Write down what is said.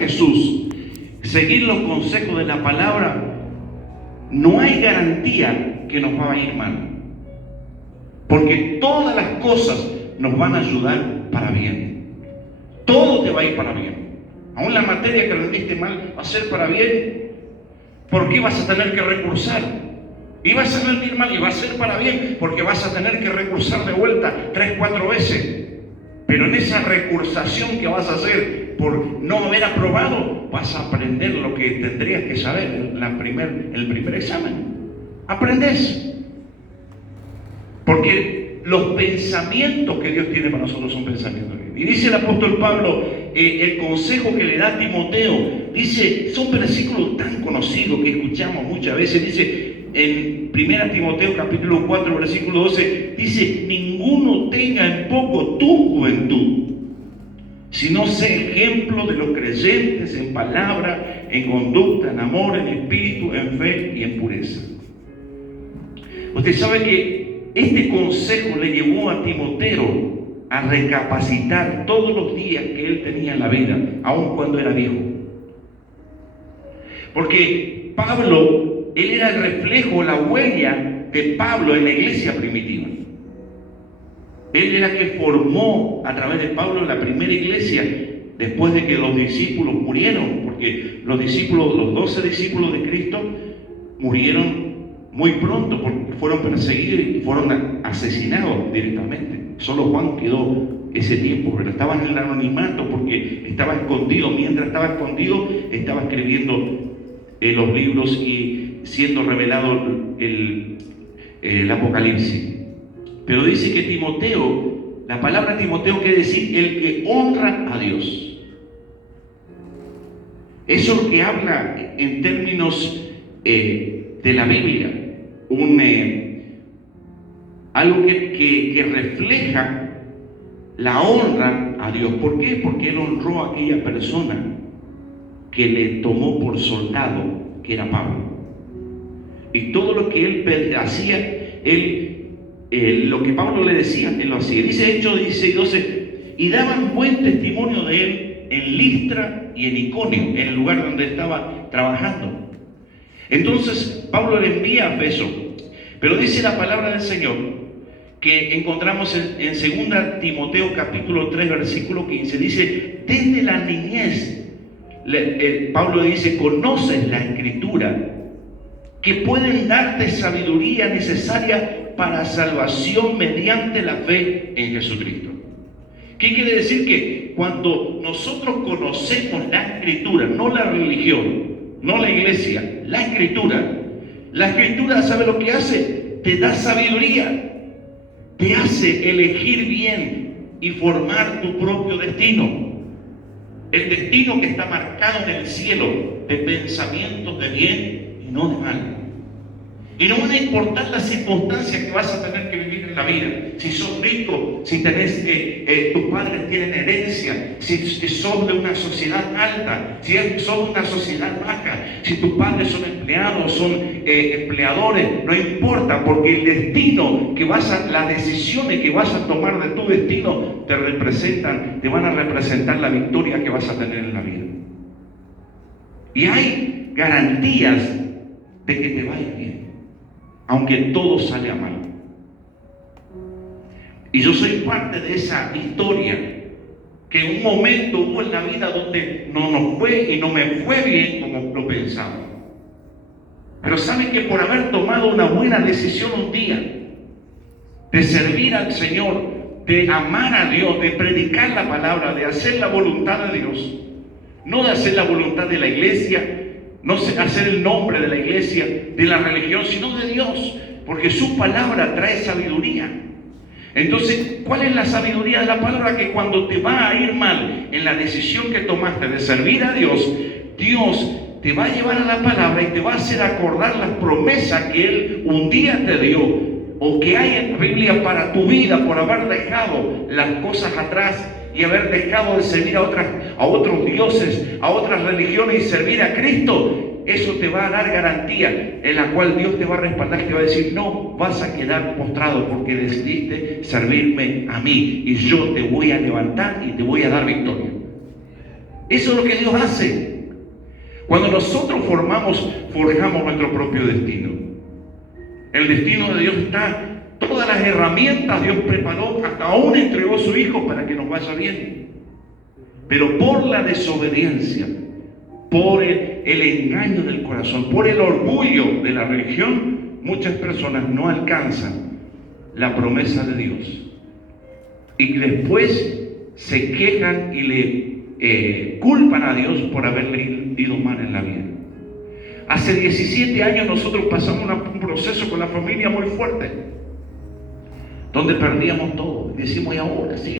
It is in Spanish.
Jesús, seguir los consejos de la palabra, no hay garantía que nos va a ir mal. Porque todas las cosas nos van a ayudar para bien. Todo te va a ir para bien. Aún la materia que rendiste mal va a ser para bien. ¿Por qué vas a tener que recursar? Y vas a rendir mal y va a ser para bien, porque vas a tener que recursar de vuelta 3, 4 veces. Pero en esa recursación que vas a hacer por no haber aprobado, vas a aprender lo que tendrías que saber en el primer examen. Aprendes. Porque los pensamientos que Dios tiene para nosotros son pensamientos de Dios. Y dice el apóstol Pablo, el consejo que le da a Timoteo, dice, son versículos tan conocidos que escuchamos muchas veces, dice en 1 Timoteo capítulo 4 versículo 12, dice, ninguno tenga en poco tu juventud, sino sé ejemplo de los creyentes en palabra, en conducta, en amor, en espíritu, en fe y en pureza. Usted sabe que este consejo le llevó a Timoteo a recapacitar todos los días que él tenía en la vida, aun cuando era viejo. Porque Pablo, él era el reflejo, la huella de Pablo en la iglesia primitiva. Él era el que formó a través de Pablo la primera iglesia después de que los discípulos murieron, porque los 12 discípulos de Cristo murieron muy pronto porque fueron perseguidos y fueron asesinados directamente. Solo Juan quedó ese tiempo, pero estaba en el anonimato porque estaba escondido. Mientras estaba escondido, estaba escribiendo los libros y siendo revelado el Apocalipsis. Pero dice que Timoteo, la palabra Timoteo quiere decir el que honra a Dios. Eso es lo que habla en términos de la Biblia, algo que refleja la honra a Dios. ¿Por qué? Porque él honró a aquella persona que le tomó por soldado, que era Pablo. Y todo lo que él hacía, lo que Pablo le decía, él lo hacía. Dice Hechos 16:12, y daban buen testimonio de él en Listra y en Iconio, en el lugar donde estaba trabajando. Entonces Pablo le envía a Efeso, pero dice la palabra del Señor que encontramos en 2 Timoteo capítulo 3 versículo 15, dice, desde la niñez, Pablo dice, conoces la Escritura, que pueden darte sabiduría necesaria para salvación mediante la fe en Jesucristo. ¿Qué quiere decir? Que cuando nosotros conocemos la Escritura, no la religión, no la iglesia, la Escritura, ¿sabe lo que hace? Te da sabiduría, te hace elegir bien y formar tu propio destino. El destino que está marcado en el cielo de pensamientos de bien y no de mal. Y no van a importar las circunstancias que vas a tener que vivir en la vida. Si sos rico, si tenés, tus padres tienen herencia, si sos de una sociedad alta, si sos de una sociedad baja, si tus padres son empleados, son empleadores, no importa, porque el destino que las decisiones que vas a tomar de tu destino te van a representar la victoria que vas a tener en la vida. Y hay garantías de que te vaya bien, aunque todo salga mal. Y yo soy parte de esa historia, que en un momento hubo en la vida donde no nos fue y no me fue bien como lo pensaba. Pero saben que por haber tomado una buena decisión un día, de servir al Señor, de amar a Dios, de predicar la palabra, de hacer la voluntad de Dios, no de hacer la voluntad de la iglesia, no hacer el nombre de la iglesia, de la religión, sino de Dios, porque su palabra trae sabiduría. Entonces, ¿cuál es la sabiduría de la palabra? Que cuando te va a ir mal en la decisión que tomaste de servir a Dios, Dios te va a llevar a la palabra y te va a hacer acordar las promesas que Él un día te dio, o que hay en la Biblia para tu vida, por haber dejado las cosas atrás y haber dejado de servir a otros dioses, a otras religiones y servir a Cristo. Eso te va a dar garantía en la cual Dios te va a respaldar, te va a decir, no vas a quedar postrado porque decidiste servirme a mí y yo te voy a levantar y te voy a dar victoria. Eso es lo que Dios hace. Cuando nosotros forjamos nuestro propio destino. El destino de Dios está, todas las herramientas Dios preparó, hasta aún entregó a su Hijo para que nos vaya bien. Pero por la desobediencia, por el engaño del corazón, por el orgullo de la religión, muchas personas no alcanzan la promesa de Dios. Y después se quejan y le culpan a Dios por haberle ido mal en la vida. Hace 17 años nosotros pasamos un proceso con la familia muy fuerte, donde perdíamos todo. Decimos, y ahora sí,